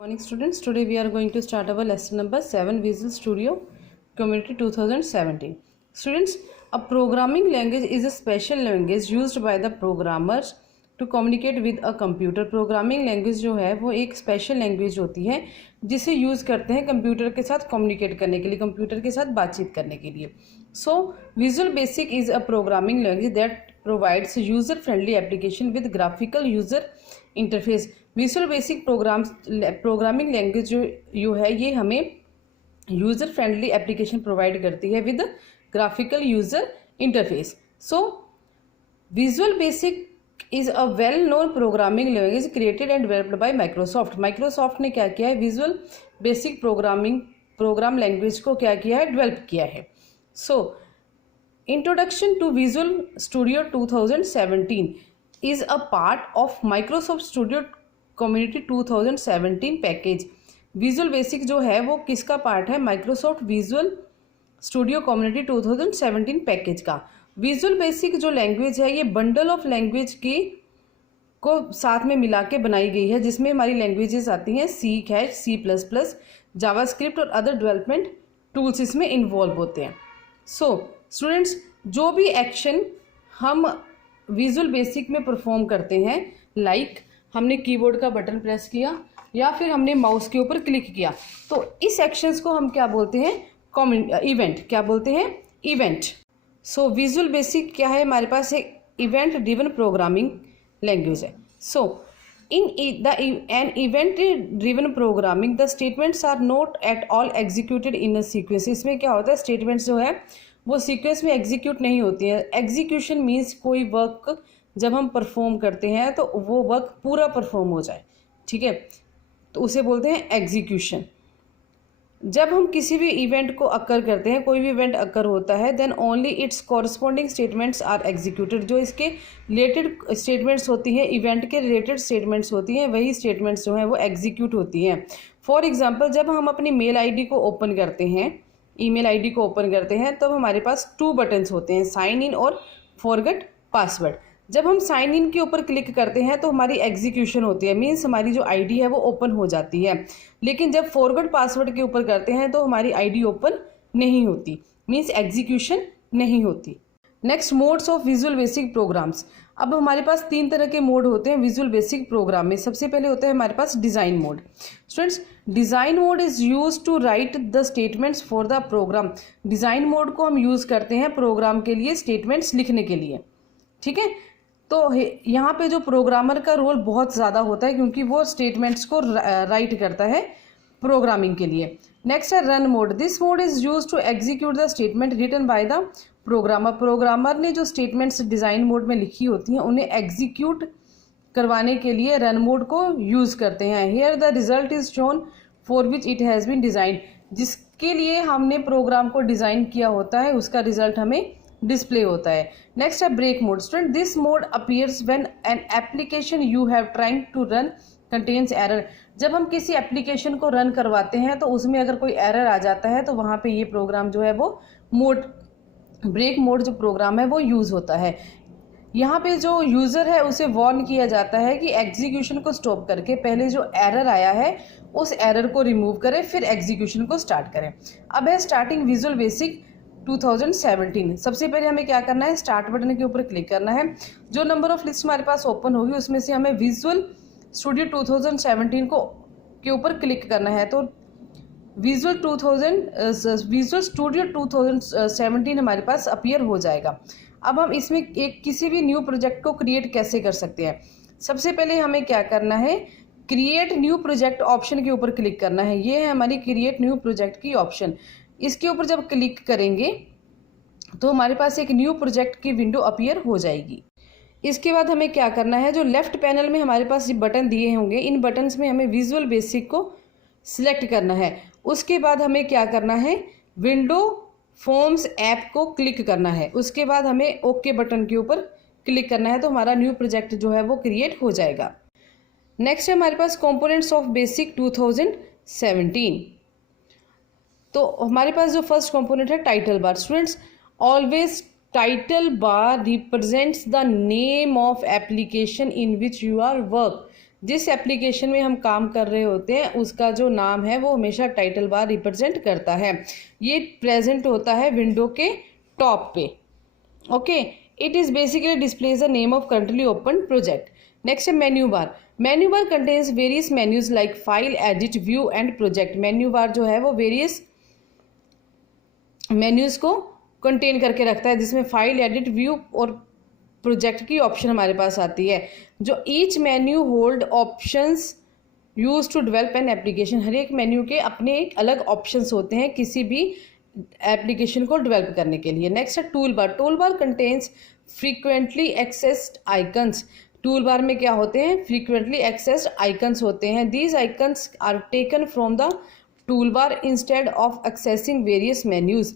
Morning students, today we are going to start our lesson number 7 Visual Studio Community 2017. Students, a programming language is a special language used by the programmers to communicate with a computer. Programming language जो है वो एक special language होती है जिसे use करते हैं computer के साथ कम्युनिकेट करने के लिए, कंप्यूटर के साथ बातचीत करने के लिए. So Visual Basic is a programming language that provides user friendly application with graphical user interface. Visual basic programming language जो है ये हमें यूज़र फ्रेंडली एप्लीकेशन प्रोवाइड करती है with graphical user interface. So visual basic is a well known programming language created and developed by Microsoft. Microsoft ने क्या किया है, विजुअल बेसिक प्रोग्राम लैंग्वेज को क्या किया है, डेवलप किया है. So introduction to Visual Studio 2017 is a part of Microsoft Studio Community 2017 package. Visual Basic जो है वो किसका पार्ट है, Microsoft Visual Studio Community 2017 package का. विजुअल बेसिक जो लैंग्वेज है ये बंडल ऑफ लैंग्वेज की को साथ में मिला के बनाई गई है, जिसमें हमारी लैंग्वेजेस आती हैं सी हैश, C++, जावास्क्रिप्ट और अदर डेवलपमेंट टूल्स इसमें इन्वॉल्व होते हैं. सो स्टूडेंट्स, जो भी एक्शन हम विजुअल बेसिक में परफॉर्म करते हैं, लाइक हमने कीबोर्ड का बटन प्रेस किया या फिर हमने माउस के ऊपर क्लिक किया, तो इस एक्शंस को हम क्या बोलते हैं, इवेंट. क्या बोलते हैं, इवेंट. सो विजुअल बेसिक क्या है, हमारे पास एक इवेंट ड्रिवन प्रोग्रामिंग लैंग्वेज है. So in an event driven programming the statements are not at all executed in a sequence. इसमें क्या होता है, स्टेटमेंट्स जो है वो सीक्वेंस में एग्जीक्यूट नहीं होती है. एग्जीक्यूशन मीन्स कोई वर्क जब हम परफॉर्म करते हैं तो वो वर्क पूरा परफॉर्म हो जाए, ठीक है, तो उसे बोलते हैं एग्जीक्यूशन. जब हम किसी भी इवेंट को अकर करते हैं, कोई भी इवेंट अकर होता है, then only its corresponding statements are executed. जो इसके रिलेटेड स्टेटमेंट्स होती हैं, इवेंट के रिलेटेड स्टेटमेंट्स होती हैं, वही स्टेटमेंट्स जो हैं वो एग्जीक्यूट होती हैं. फॉर एग्जाम्पल, जब हम अपनी मेल आईडी को ओपन करते हैं, ईमेल आईडी को ओपन करते हैं, तब हमारे पास 2 बटन्स होते हैं, साइन इन और फॉरगेट पासवर्ड. जब हम साइन इन के ऊपर क्लिक करते हैं तो हमारी एग्जीक्यूशन होती है, मीन्स हमारी जो आईडी है वो ओपन हो जाती है. लेकिन जब फॉरगेट पासवर्ड के ऊपर करते हैं तो हमारी आईडी ओपन नहीं होती, मीन्स एग्जीक्यूशन नहीं होती. Next, modes of Visual Basic programs. अब हमारे पास 3 तरह के मोड होते हैं विजुअल बेसिक प्रोग्राम में. सबसे पहले होता है हमारे पास design mode. Students, design mode is use to write the statements for the program. Design mode को हम यूज़ करते हैं प्रोग्राम के लिए स्टेटमेंट्स लिखने के लिए, ठीक है. तो यहाँ पे जो प्रोग्रामर का रोल बहुत ज़्यादा होता है क्योंकि वो स्टेटमेंट्स को राइट करता है प्रोग्रामिंग के लिए. नेक्स्ट है run mode. This mode is use to execute the statement written by the programmer. Programmer ने जो स्टेटमेंट्स डिज़ाइन मोड में लिखी होती हैं उन्हें एग्जीक्यूट करवाने के लिए रन मोड को यूज़ करते हैं. Here the result is shown for which it has been design. जिसके लिए हमने प्रोग्राम को डिज़ाइन किया होता है उसका रिजल्ट हमें डिस्प्ले होता है. नेक्स्ट है break mode. Student, this mode appears when an application you have trying to run contains error. जब हम किसी एप्लीकेशन को रन करवाते हैं तो उसमें अगर कोई एरर आ जाता है तो वहाँ पे ये प्रोग्राम जो है वो मोड, ब्रेक मोड जो प्रोग्राम है वो यूज़ होता है. यहाँ पे जो यूज़र है उसे वार्न किया जाता है कि एग्जीक्यूशन को स्टॉप करके पहले जो एरर आया है उस एरर को रिमूव करें, फिर एग्जीक्यूशन को स्टार्ट करें. अब है स्टार्टिंग विजुअल बेसिक 2017. सबसे पहले हमें क्या करना है, स्टार्ट बटन के ऊपर क्लिक करना है. जो नंबर ऑफ लिस्ट हमारे पास ओपन होगी उसमें से हमें विजुअल स्टूडियो 2017 को के ऊपर क्लिक करना है. तो विजुअल स्टूडियो 2017 हमारे पास अपीयर हो जाएगा. अब हम इसमें एक किसी भी न्यू प्रोजेक्ट को क्रिएट कैसे कर सकते हैं. सबसे पहले हमें क्या करना है, क्रिएट न्यू प्रोजेक्ट ऑप्शन के ऊपर क्लिक करना है. ये है हमारी क्रिएट न्यू प्रोजेक्ट की ऑप्शन. इसके ऊपर जब क्लिक करेंगे तो हमारे पास एक न्यू प्रोजेक्ट की विंडो अपीयर हो जाएगी. इसके बाद हमें क्या करना है, जो लेफ्ट पैनल में हमारे पास ये बटन दिए होंगे, इन बटन्स में हमें विजुअल बेसिक को सिलेक्ट करना है. उसके बाद हमें क्या करना है, विंडो फॉर्म्स ऐप को क्लिक करना है. उसके बाद हमें ओके बटन के ऊपर क्लिक करना है, तो हमारा न्यू प्रोजेक्ट जो है वो क्रिएट हो जाएगा. नेक्स्ट है हमारे पास कंपोनेंट्स ऑफ बेसिक 2017. तो हमारे पास जो फर्स्ट कंपोनेंट है title bar. Students, always title bar represents the name of application in which you are work. जिस एप्लीकेशन में हम काम कर रहे होते हैं उसका जो नाम है वो हमेशा टाइटल बार रिप्रेजेंट करता है। ये प्रेजेंट होता है विंडो के टॉप पे। Okay, it is basically displays the name of currently open project. Next है menu bar. Menu bar contains various menus like file, edit, view and project. Menu bar जो है वो वेरियस मेन्यूज को contain करके रखता है, जिसमें फाइल, एडिट, व्यू और प्रोजेक्ट की ऑप्शन हमारे पास आती है। जो each menu hold options use to develop an application. हर एक मेन्यू के अपने एक अलग ऑप्शंस होते हैं किसी भी एप्लीकेशन को डेवलप करने के लिए। नेक्स्ट है toolbar. Toolbar contains frequently accessed icons. Toolbar में क्या होते हैं? फ्रीक्वेंटली एक्सेस्ड आइकन्स होते हैं। These icons are taken from the toolbar instead of accessing various menus.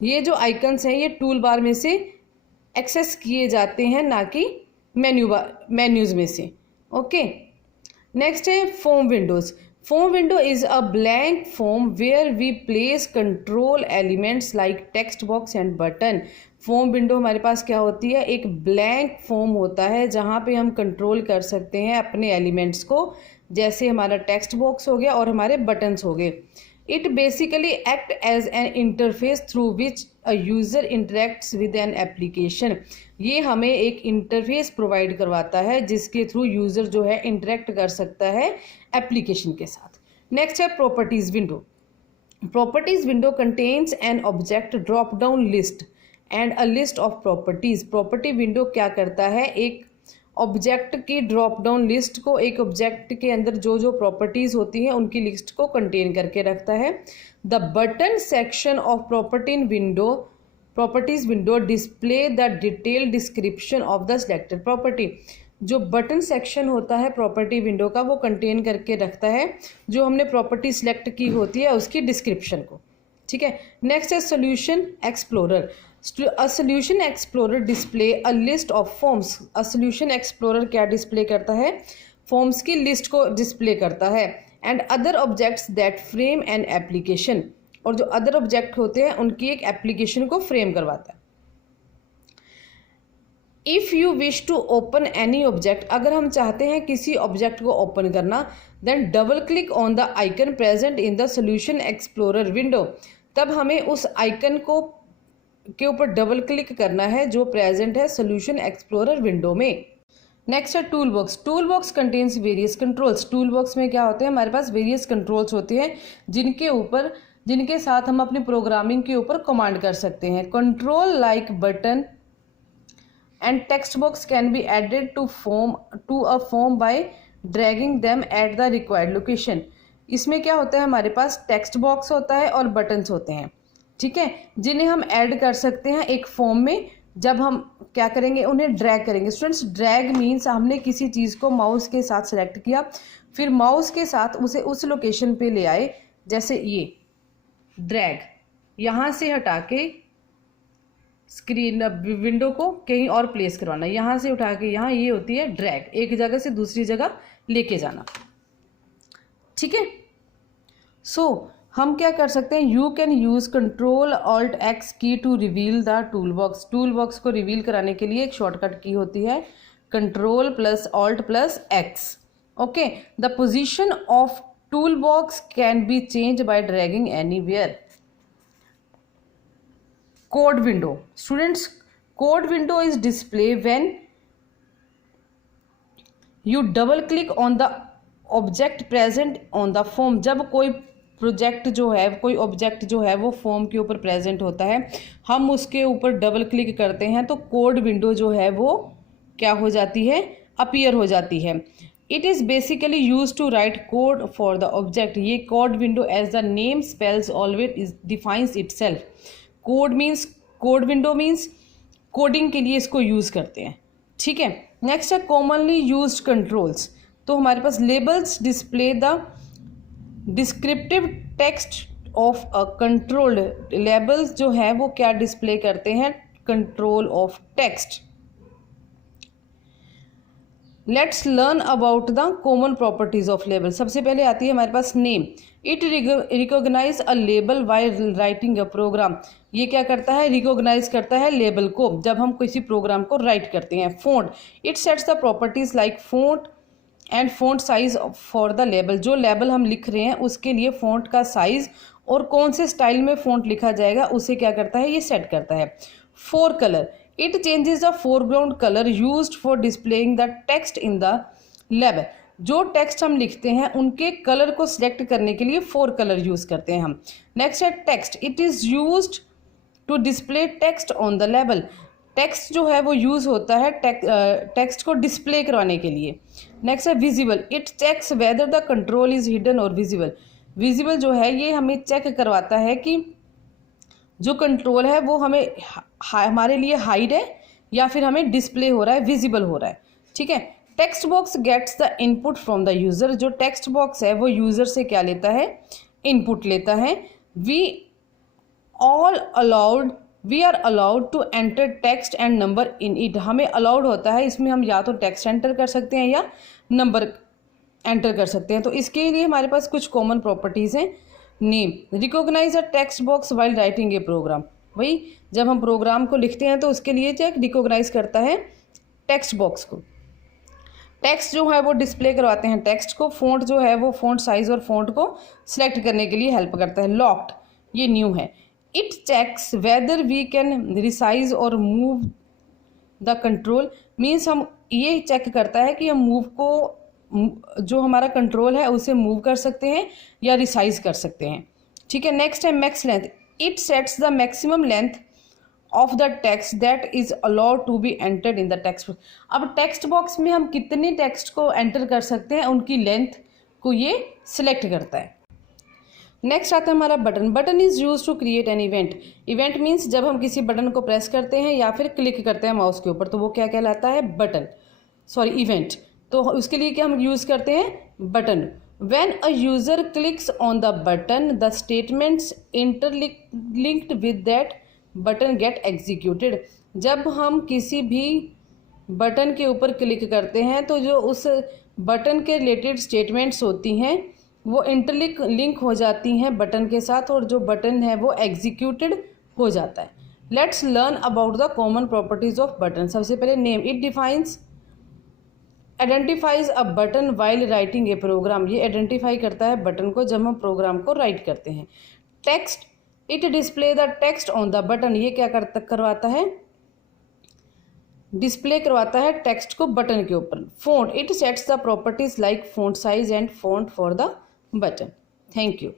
ये जो आइकन्स हैं ये टूल बार में से एक्सेस किए जाते हैं, ना कि मेन्यूज में से। ओके, नेक्स्ट है form windows. Form window is a blank form where we place control elements like text box and button. Form window हमारे पास क्या होती है? एक ब्लैंक फॉर्म होता है जहाँ पे हम कंट्रोल कर सकते हैं अपने एलिमेंट्स को, जैसे हमारा टेक्स्ट बॉक्स हो गया और हमारे बटन्स हो गए। It basically act as an interface through which a user interacts with an application. ये हमें एक इंटरफेस प्रोवाइड करवाता है जिसके थ्रू यूज़र जो है इंटरेक्ट कर सकता है एप्लीकेशन के साथ। नेक्स्ट है properties window. Properties window contains an object drop down list and a list of properties. Property window क्या करता है? एक ऑब्जेक्ट की ड्रॉप डाउन लिस्ट को, एक ऑब्जेक्ट के अंदर जो जो प्रॉपर्टीज़ होती हैं उनकी लिस्ट को कंटेन करके रखता है। The button section of properties window display the detail description of the selected property. जो बटन सेक्शन होता है प्रॉपर्टी विंडो का वो कंटेन करके रखता है जो हमने प्रॉपर्टी सिलेक्ट की होती है उसकी डिस्क्रिप्शन को। ठीक है, नेक्स्ट है solution explorer. A solution explorer display a list of forms. A solution explorer क्या डिस्प्ले करता है? फॉर्म्स की लिस्ट को डिस्प्ले करता है। And other objects that frame an application. और जो अदर ऑब्जेक्ट होते हैं उनकी एक एप्लीकेशन को फ्रेम करवाता है। If you wish to open any object, अगर हम चाहते हैं किसी ऑब्जेक्ट को ओपन करना, then double click on the icon present in the solution explorer window. तब हमें उस आइकन को के ऊपर डबल क्लिक करना है जो प्रेजेंट है सोल्यूशन एक्सप्लोरर विंडो में। नेक्स्ट है tool box. Tool box contains various controls. Tool box में क्या होते हैं? हमारे पास वेरियस कंट्रोल्स होते हैं जिनके साथ हम अपनी प्रोग्रामिंग के ऊपर कमांड कर सकते हैं। Control like button and text box can be added to a form by dragging them at the required location. इसमें क्या होता है? हमारे पास टेक्स्ट बॉक्स होता है और बटन्स होते हैं, ठीक है, जिन्हें हम ऐड कर सकते हैं एक फॉर्म में। जब हम क्या करेंगे? उन्हें ड्रैग करेंगे। स्टूडेंट्स, ड्रैग मीन्स हमने किसी चीज़ को माउस के साथ सेलेक्ट किया, फिर माउस के साथ उसे उस लोकेशन पे ले आए। जैसे ये ड्रैग, यहाँ से हटा के स्क्रीन विंडो को कहीं और प्लेस करवाना, यहाँ से उठा के यहाँ, ये होती है ड्रैग, एक जगह से दूसरी जगह लेके जाना। ठीक है, सो हम क्या कर सकते हैं? You can use control alt X key to reveal the tool box. Tool box को रिवील कराने के लिए एक शॉर्टकट की होती है control plus alt plus X. Okay, the position of tool box can be change by dragging anywhere. Code window. Students, code window is display when you double click on the object present on the form. जब कोई object जो है वो form के ऊपर present होता है, हम उसके ऊपर डबल क्लिक करते हैं तो कोड विंडो जो है वो क्या हो जाती है? अपीयर हो जाती है। It is basically use to write code for the object. ये code window as the name spells always defines itself. Code window means coding के लिए इसको यूज़ करते हैं। ठीक है, नेक्स्ट है कॉमनली यूज्ड कंट्रोल्स। तो हमारे पास labels display the descriptive text of a controlled. Labels जो है वो क्या डिस्प्ले करते हैं? Control of text. Let's learn about the common properties of label. सबसे पहले आती है हमारे पास name. It recognise a label while writing a program. ये क्या करता है? रिकॉग्नाइज करता है लेबल को जब हम किसी प्रोग्राम को राइट करते हैं। Font, it sets the properties like font and font size for the label, जो लेबल हम लिख रहे हैं उसके लिए फ़ॉन्ट का साइज़ और कौन से स्टाइल में फ़ॉन्ट लिखा जाएगा उसे क्या करता है, ये सेट करता है। 4 colour, it changes the foreground colour used for displaying the text in the label, जो टेक्स्ट हम लिखते हैं उनके कलर को सिलेक्ट करने के लिए 4 कलर यूज़ करते हैं हम। नेक्स्ट है text, it is used to display text on the label, text जो है वो यूज़ होता है टेक्स्ट को डिस्प्ले करवाने के लिए। नेक्स्ट है visible, it checks whether the control is hidden or visible, visible जो है ये हमें चेक करवाता है कि जो कंट्रोल है वो हमें हमारे लिए हाइड है या फिर हमें डिस्प्ले हो रहा है, विजिबल हो रहा है, ठीक है। Text box gets the input from the user, जो टेक्स्ट बॉक्स है वो यूज़र से क्या लेता है, इनपुट लेता है। We are allowed to enter text and number in it, हमें अलाउड होता है इसमें हम या तो टेक्स्ट एंटर कर सकते हैं या नंबर एंटर कर सकते हैं। तो इसके लिए हमारे पास कुछ कॉमन प्रॉपर्टीज़ हैं। Name, recognize a text box while writing a program, वही जब हम प्रोग्राम को लिखते हैं तो उसके लिए चेक रिकॉग्नाइज करता है टेक्स्ट बॉक्स को। टेक्स्ट जो है वो डिस्प्ले करवाते हैं टेक्स्ट को। फ़ॉन्ट जो है वो फ़ॉन्ट साइज और फ़ॉन्ट को सिलेक्ट करने के लिए हेल्प करता है। लॉक्ड, ये न्यू है। It checks whether we can resize or move the control, means हम ये चेक करता है कि हम मूव को, जो हमारा कंट्रोल है उसे मूव कर सकते हैं या रिसाइज कर सकते हैं, ठीक है। नेक्स्ट है max length, it sets the maximum length of the text that is allowed to be entered in the text box. अब टेक्स्ट बॉक्स में हम कितने टेक्स्ट को एंटर कर सकते हैं उनकी लेंथ को ये सिलेक्ट करता है। नेक्स्ट आता है हमारा button. Button is use to create an event. Event means जब हम किसी बटन को प्रेस करते हैं या फिर क्लिक करते हैं माउस के ऊपर तो वो क्या कहलाता है, बटन, सॉरी इवेंट। तो उसके लिए क्या हम यूज़ करते हैं, button. When a user clicks on the button, the statements interlinked with that button get executed. जब हम किसी भी बटन के ऊपर क्लिक करते हैं तो जो उस बटन के रिलेटेड स्टेटमेंट्स होती हैं वो लिंक हो जाती हैं बटन के साथ और जो बटन है वो एग्जीक्यूटेड हो जाता है। Let's learn about the common properties of button. सबसे पहले name, it defines identifies a button while writing a program, ये आइडेंटिफाई करता है बटन को जब हम प्रोग्राम को राइट करते हैं। Text, it display the text on the button, ये क्या करवाता है, डिस्प्ले करवाता है टेक्स्ट को बटन के ऊपर। Font, it sets the properties like font size and font for the button. Thank you.